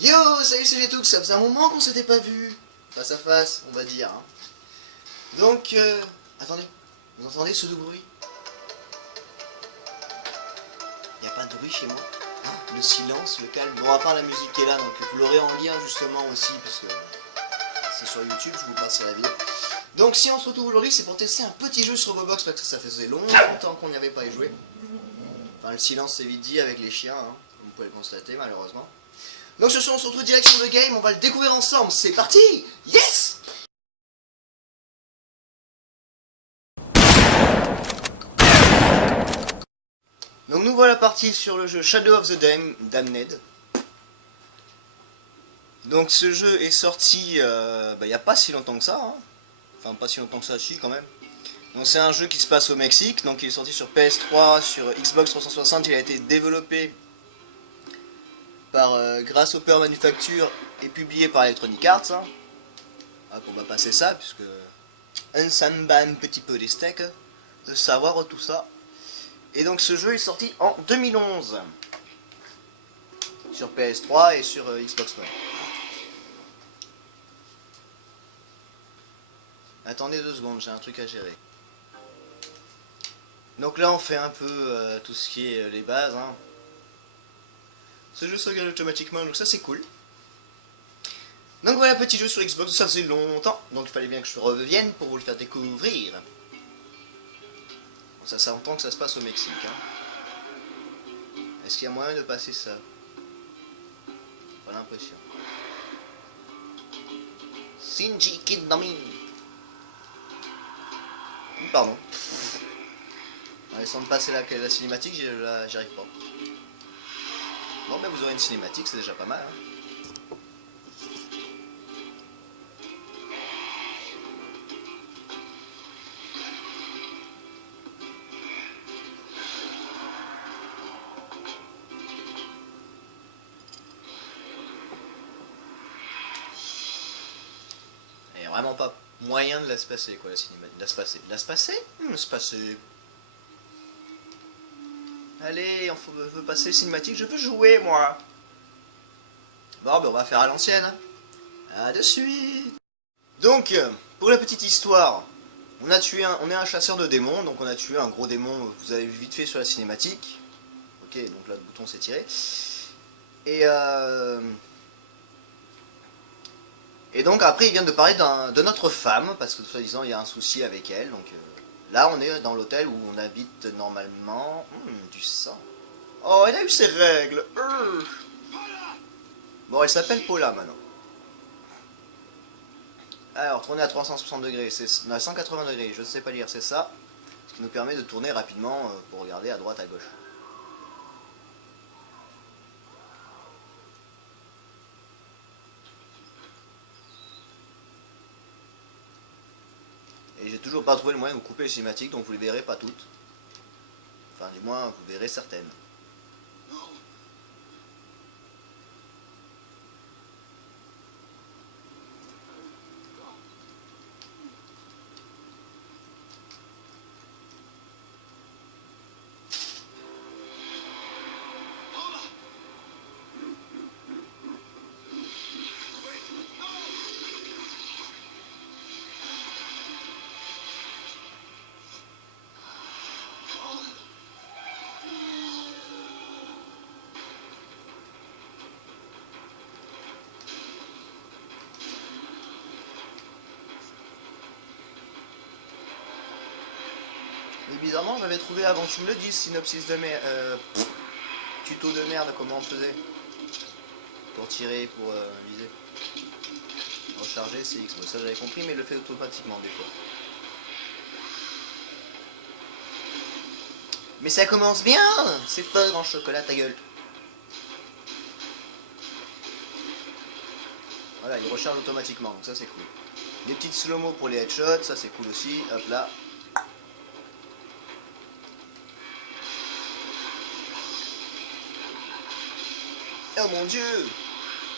Yo, salut, c'est Jetoux, ça faisait un moment qu'on s'était pas vu. Face à face, on va dire. Hein. Donc, attendez, vous entendez ce bruit? Y a pas de bruit chez moi. Ah, le silence, le calme. Bon, à part la musique qui est là, donc vous l'aurez en lien justement aussi, parce que c'est sur YouTube, je vous passerai la vidéo. Donc, si on se retrouve aujourd'hui, c'est pour tester un petit jeu sur Roblox, parce que ça faisait longtemps qu'on n'y avait pas joué. Enfin, le silence, c'est vite dit avec les chiens, hein, comme vous pouvez le constater, malheureusement. Donc ce soir on se retrouve direct sur le game, on va le découvrir ensemble, c'est parti. Yes. Donc nous voilà partis sur le jeu Shadow of the Damned. Donc ce jeu est sorti il n'y a pas si longtemps que ça, hein. Enfin pas si longtemps que ça, si quand même. Donc c'est un jeu qui se passe au Mexique, donc il est sorti sur PS3, sur Xbox 360, il a été développé par Grasshopper Manufacture et publié par Electronic Arts. Hein. Hop, on va passer ça, puisque un samba un petit peu des steaks, de savoir tout ça. Et donc ce jeu est sorti en 2011 sur PS3 et sur Xbox One. Attendez 2 secondes, j'ai un truc à gérer. Donc là on fait un peu tout ce qui est les bases. Hein. Ce jeu sauvegarde automatiquement, donc ça c'est cool. Donc voilà, petit jeu sur Xbox, ça faisait longtemps, donc il fallait bien que je revienne pour vous le faire découvrir. Bon, ça s'entend que ça se passe au Mexique. Hein. Est-ce qu'il y a moyen de passer ça? Pas l'impression. Shinji Kidnami. Pardon. En laissant de passer la cinématique, j'y arrive pas. Bon, mais vous aurez une cinématique, c'est déjà pas mal. Hein. Il n'y a vraiment pas moyen de la se passer, quoi, la cinématique. De la se passer. Se passer. Allez, je veux passer cinématique, je veux jouer, moi. Bon, ben on va faire à l'ancienne. À de suite. Donc, pour la petite histoire, on est un chasseur de démons, donc on a tué un gros démon, vous avez vu vite fait sur la cinématique. Ok, donc là le bouton s'est tiré. Et donc après il vient de parler de notre femme, parce que soi-disant il y a un souci avec elle, donc là on est dans l'hôtel où on habite normalement. Du sang. Oh, elle a eu ses règles. Bon, elle s'appelle Paula maintenant. Alors, tourner à 360 degrés, c'est à 180 degrés, je ne sais pas lire, c'est ça. Ce qui nous permet de tourner rapidement pour regarder à droite, à gauche. Et j'ai toujours pas trouvé le moyen de couper les cinématiques, donc vous les verrez pas toutes. Enfin, du moins, vous verrez certaines. Mais bizarrement, j'avais trouvé avant que tu me le dises, synopsis de merde. Tuto de merde, comment on faisait pour tirer, pour viser. Recharger, c'est X. Bon, ça j'avais compris, mais il le fait automatiquement des fois. Mais ça commence bien. C'est fort en chocolat, ta gueule. Voilà, il recharge automatiquement, donc ça c'est cool. Des petites slow-mo pour les headshots, ça c'est cool aussi. Hop là. Oh mon dieu!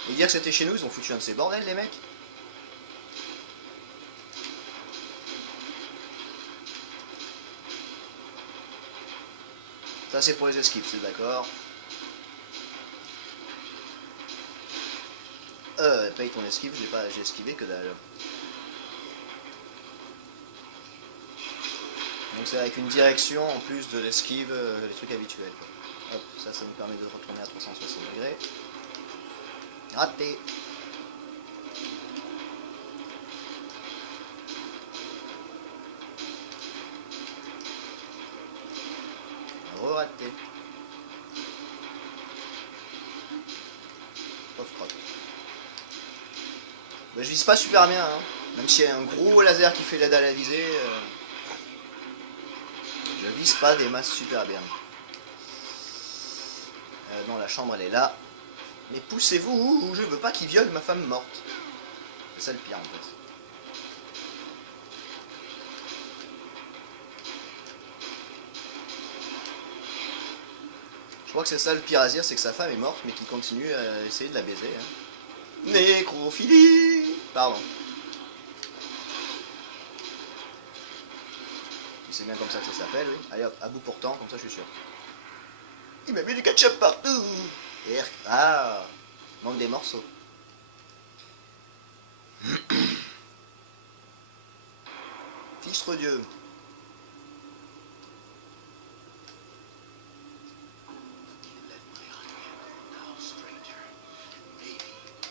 Et dire que c'était chez nous, ils ont foutu un de ces bordels, les mecs. Ça c'est pour les esquives, c'est d'accord. paye ton esquive, j'ai esquivé que dalle. Donc c'est avec une direction en plus de l'esquive, les trucs habituels. Hop, ça nous permet de retourner à 360 degrés. Raté. Re-raté. Pauvre crotte. Bah, je vise pas super bien, hein. Même s'il y a un gros laser qui fait l'aide à la visée, je vise pas des masses super bien. Non, la chambre elle est là. Mais poussez-vous, je veux pas qu'il viole ma femme morte. C'est ça le pire en fait. Je crois que c'est ça le pire à dire, c'est que sa femme est morte mais qu'il continue à essayer de la baiser. Hein. Nécrophilie. Pardon. C'est bien comme ça que ça s'appelle, oui. Allez hop, à bout portant, comme ça je suis sûr. Il m'a mis du ketchup partout. Ah, manque des morceaux. Fichtre Dieu.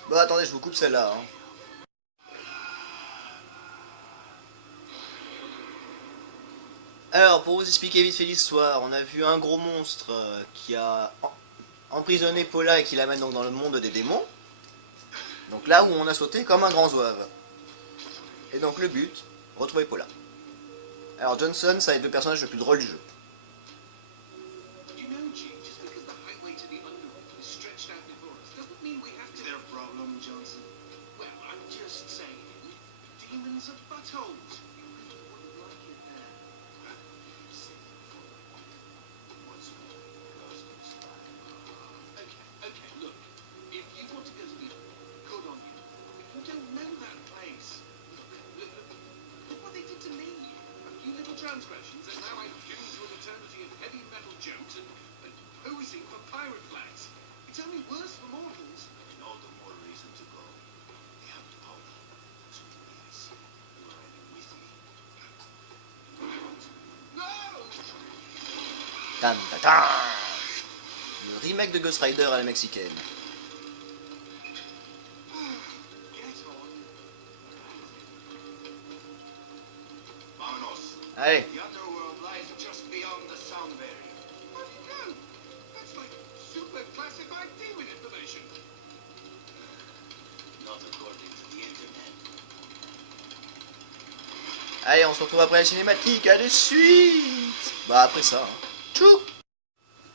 Bon attendez, je vous coupe celle-là. Hein. Alors, pour vous expliquer vite fait l'histoire, on a vu un gros monstre qui a emprisonné Paula et qui l'amène donc dans le monde des démons. Donc là où on a sauté comme un grand zouave. Et donc le but, retrouver Paula. Alors Johnson, ça va être le personnage le plus drôle du jeu. Transgressions, and now I'm doomed to an eternity of heavy metal jokes and posing for pirate flags. It's only worse for mortals. All the more reason to go. They have the power. So yes, you are with me. No! Tam, ta, ta. Le remake de Ghost Rider à la mexicaine. Allez. The underworld lies just beyond the sound barrier. Where'd you go? That's like super classified demon information. Not according to the internet. Allez, on se retrouve après la cinématique, à de suite. Bah après ça, hein. Tchou.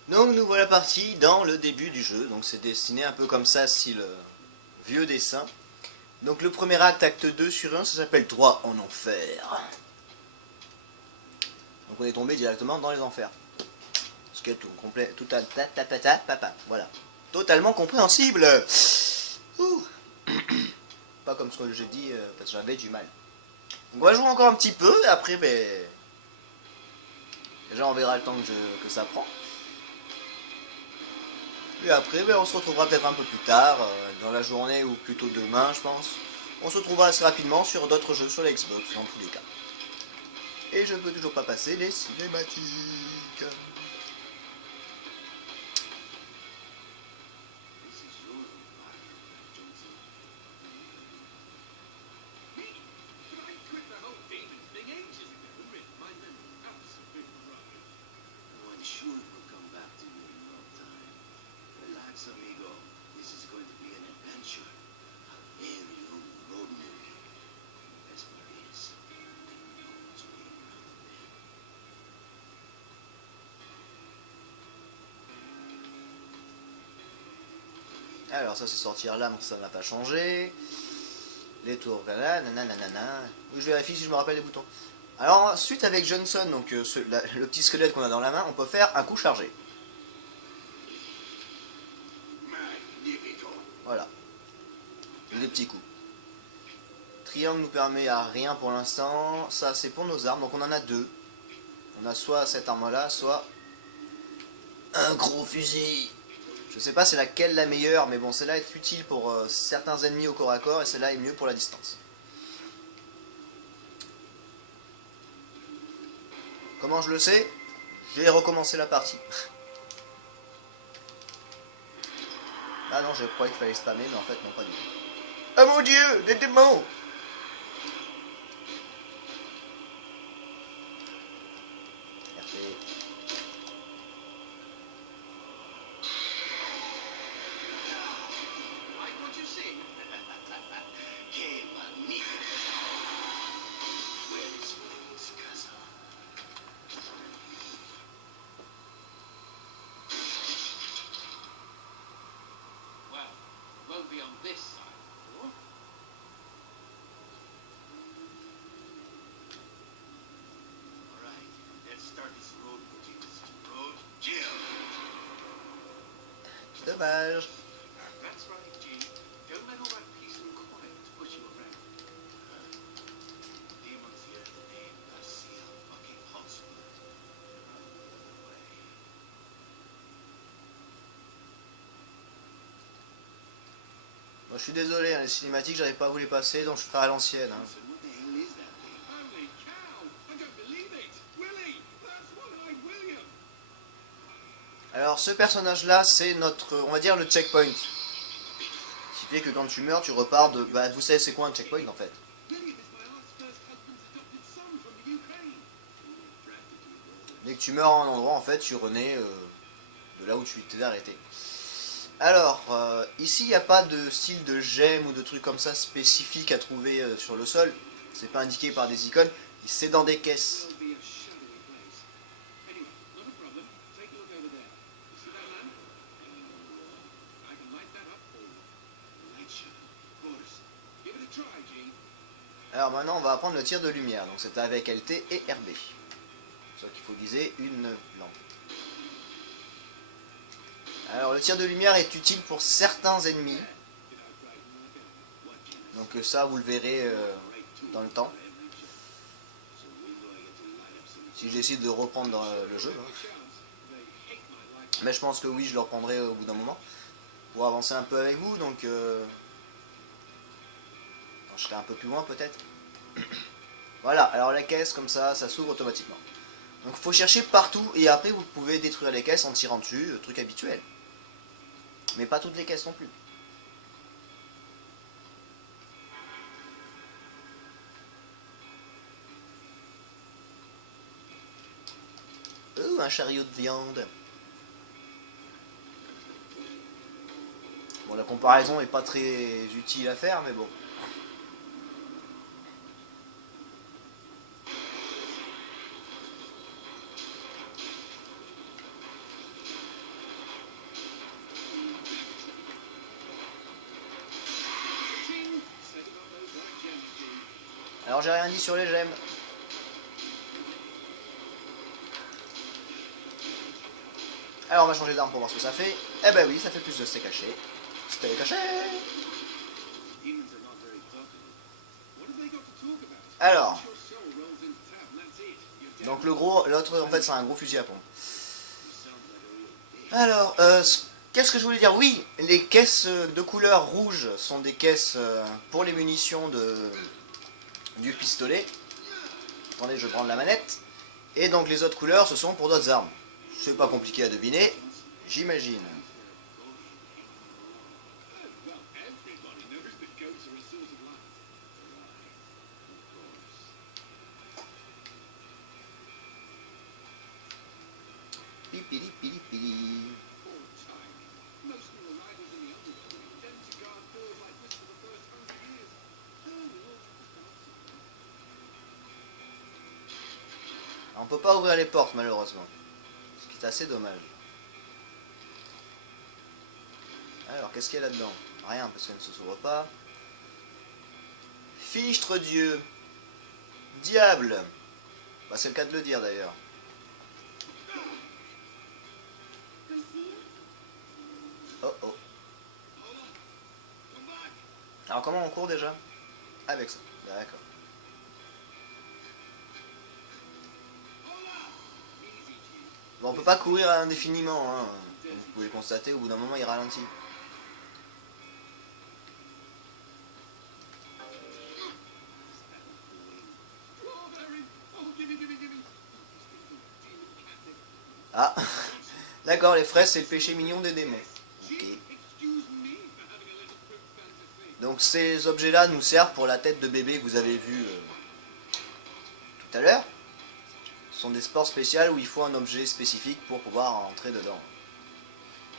Donc nous voilà partis dans le début du jeu. Donc c'est dessiné un peu comme ça, style vieux dessin. Donc le premier acte, acte 2 sur 1, ça s'appelle Droit en enfer. Donc on est tombé directement dans les enfers. Ce qui est tout complet, tout à papa, voilà. Totalement compréhensible. Ouh. Pas comme ce que j'ai dit, parce que j'avais du mal. Donc on va jouer encore un petit peu, et après, ben... déjà on verra le temps que ça prend. Et après, ben, on se retrouvera peut-être un peu plus tard, dans la journée, ou plutôt demain, je pense. On se retrouvera assez rapidement sur d'autres jeux sur la Xbox, dans tous les cas. Et je ne peux toujours pas passer les cinématiques. Alors ça c'est sortir là, mais ça n'a pas changé. Les tours, voilà, nanana. Je vérifie si je me rappelle les boutons. Alors ensuite avec Johnson, donc le petit squelette qu'on a dans la main, on peut faire un coup chargé. Voilà. Et des petits coups. Triangle nous permet à rien pour l'instant. Ça c'est pour nos armes, donc on en a deux. On a soit cette arme là, soit un gros fusil. Je Je sais pas c'est laquelle la meilleure, mais bon, celle-là est utile pour certains ennemis au corps à corps et celle-là est mieux pour la distance. Comment je le sais? J'ai recommencé la partie. Ah non, je croyais qu'il fallait spammer, mais en fait, non, pas du tout. Oh mon dieu, des démons! Like what you see? Que magnifico! Where is Wayne's castle? Well, won't be on this side, or? Alright, let's start this road, James. Road, Jim! Dommage. That's right, G. Don't let all that peace and quiet push you around. Demons hear the name Garcia fucking Hotspur. Run the other way. Moi, je suis désolé, hein, les cinématiques, j'arrive pas à vous les passer, donc je ferai à l'ancienne. Hein. So what the hell is that thing? Holy cow! I don't believe it! Willie! That's one-eyed William! Alors, ce personnage-là, c'est notre, on va dire, le checkpoint. Ce qui fait que quand tu meurs, tu repars de... Bah, vous savez c'est quoi un checkpoint, en fait? William is my aunt's first husband's adopted son from the Ukraine. Dès que tu meurs à un endroit, en fait, tu renais de là où tu t'es arrêté. Alors, ici, il n'y a pas de style de gemme ou de trucs comme ça spécifiques à trouver sur le sol. C'est pas indiqué par des icônes. C'est dans des caisses. Will be a shadowy place. Anyway, not a problem. Take a look over there. You see that lamp? I can light that up for you. Light shadow. Of course. Give it a try, G. Alors maintenant, on va apprendre le tir de lumière. Donc c'est avec LT et RB. Sauf qu'il faut viser une lampe. Alors le tir de lumière est utile pour certains ennemis. Donc ça, vous le verrez dans le temps. Si j'essaie de reprendre le jeu. Hein. Mais je pense que oui, je le reprendrai au bout d'un moment. Pour avancer un peu avec vous. Donc je serai un peu plus loin peut-être. Voilà, alors la caisse comme ça s'ouvre automatiquement. Donc il faut chercher partout et après vous pouvez détruire les caisses en tirant dessus, truc habituel. Mais pas toutes les caisses non plus. Oh, un chariot de viande. Bon, la comparaison est pas très utile à faire, mais bon. Alors j'ai rien dit sur les gemmes. Alors on va changer d'arme pour voir ce que ça fait. Eh ben oui, ça fait plus de steak haché. Steak haché. Alors. Donc le gros, l'autre en fait c'est un gros fusil à pompe. Alors, qu'est-ce que je voulais dire? Oui, les caisses de couleur rouge sont des caisses pour les munitions du pistolet. Attendez, je vais prendre la manette. Et donc les autres couleurs, ce sont pour d'autres armes. C'est pas compliqué à deviner, j'imagine. Pipili pili pili. On peut pas ouvrir les portes malheureusement. Ce qui est assez dommage. Alors qu'est-ce qu'il y a là-dedans? Rien parce qu'elle ne s'ouvre pas. Fichtre Dieu. Diable. Bah, c'est le cas de le dire d'ailleurs. Oh oh. Alors comment on court déjà? Avec ça. D'accord. Bon, on peut pas courir indéfiniment, hein. Comme vous pouvez le constater, au bout d'un moment il ralentit. Ah, d'accord, les fraises c'est le péché mignon des démons. Ok. Donc ces objets-là nous servent pour la tête de bébé que vous avez vu tout à l'heure. Ce sont des sports spéciaux où il faut un objet spécifique pour pouvoir entrer dedans.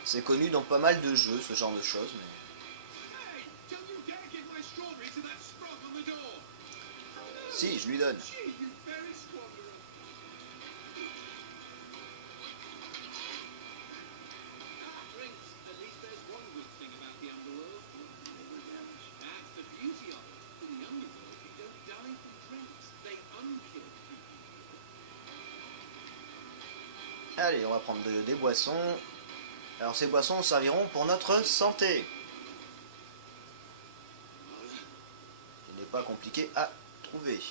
C'est connu dans pas mal de jeux, ce genre de choses. Mais... Si, je lui donne. Allez, on va prendre des boissons. Alors ces boissons serviront pour notre santé. Il n'est pas compliqué à trouver.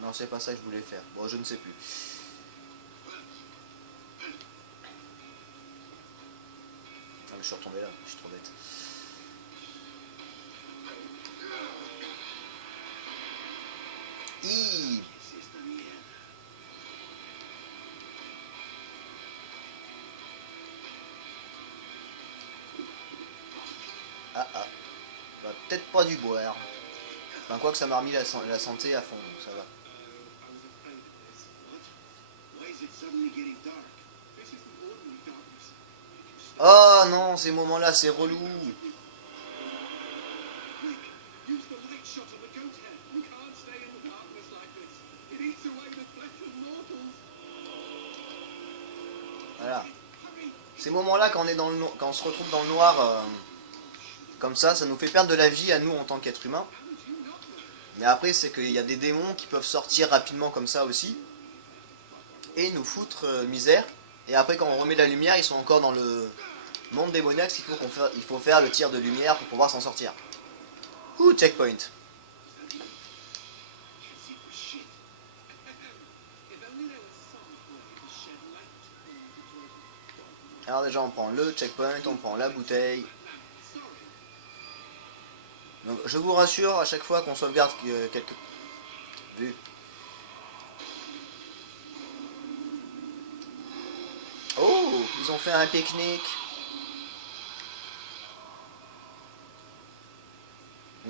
Non, c'est pas ça que je voulais faire. Bon, je ne sais plus. Ah, mais je suis retombé là, je suis trop bête. Hi. Ah ah. Bah, peut-être pas du boire. Enfin, quoi que ça m'a remis la santé à fond, donc ça va. Oh non, ces moments-là, c'est relou. Voilà. Ces moments-là, quand on est dans le quand on se retrouve dans le noir, comme ça nous fait perdre de la vie à nous en tant qu'être humain. Mais après, c'est qu'il y a des démons qui peuvent sortir rapidement comme ça aussi et nous foutre misère. Et après, quand on remet de la lumière, ils sont encore dans le monde démoniaque. Il faut faire le tir de lumière pour pouvoir s'en sortir. Ouh, checkpoint. Alors déjà, on prend le checkpoint, on prend la bouteille. Donc, je vous rassure, à chaque fois qu'on sauvegarde quelques... Vu. Oh, ils ont fait un pique-nique.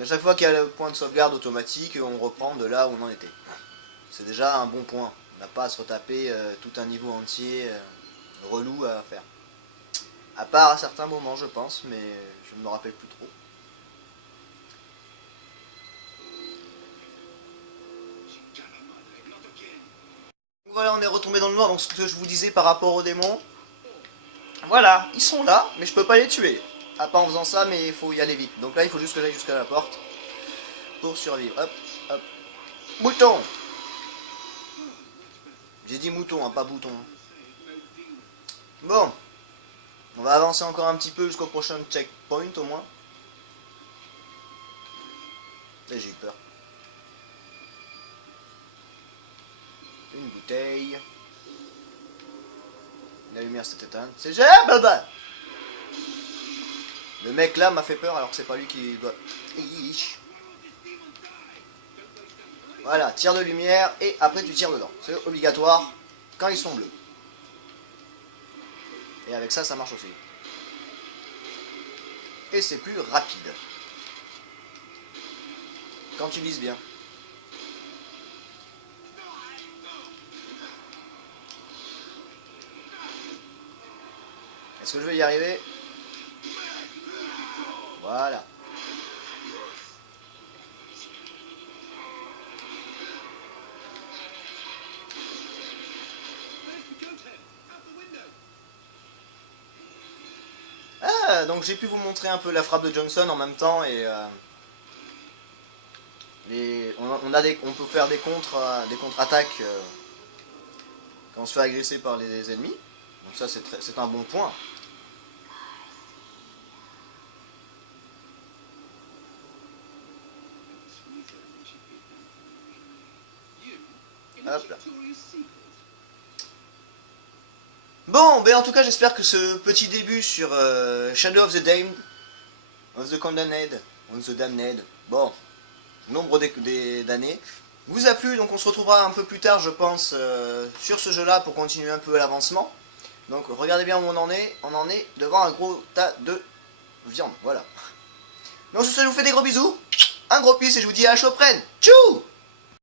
À chaque fois qu'il y a le point de sauvegarde automatique, on reprend de là où on en était. C'est déjà un bon point. On n'a pas à se retaper tout un niveau entier relou à faire. À part à certains moments, je pense, mais je ne me rappelle plus trop. Voilà, on est retombé dans le noir, donc ce que je vous disais par rapport aux démons. Voilà, ils sont là, mais je peux pas les tuer. À part en faisant ça, mais il faut y aller vite. Donc là, il faut juste que j'aille jusqu'à la porte pour survivre. Hop, hop. Mouton. J'ai dit mouton, hein, pas bouton. Bon. On va avancer encore un petit peu jusqu'au prochain checkpoint au moins. J'ai eu peur. Une bouteille. La lumière s'est éteinte. C'est Baba. Le mec là m'a fait peur alors que c'est pas lui qui doit... Voilà, tir de lumière et après tu tires dedans. C'est obligatoire quand ils sont bleus. Et avec ça, ça marche aussi. Et c'est plus rapide. Quand tu vises bien. Est-ce que je vais y arriver? Voilà. Ah, donc j'ai pu vous montrer un peu la frappe de Johnson en même temps et on peut faire des contre-attaques quand on se fait agresser par les ennemis. Donc ça c'est un bon point. Hop là. Victoria's Secret. Bon, ben en tout cas, j'espère que ce petit début sur Shadow of the Damned, of the Condemned, on the Damned, bon, nombre d'années, vous a plu. Donc on se retrouvera un peu plus tard, je pense, sur ce jeu-là pour continuer un peu l'avancement. Donc regardez bien où on en est devant un gros tas de viande, voilà. Donc sur ce, je vous fais des gros bisous, un gros peace et je vous dis à la prochaine. Tchou!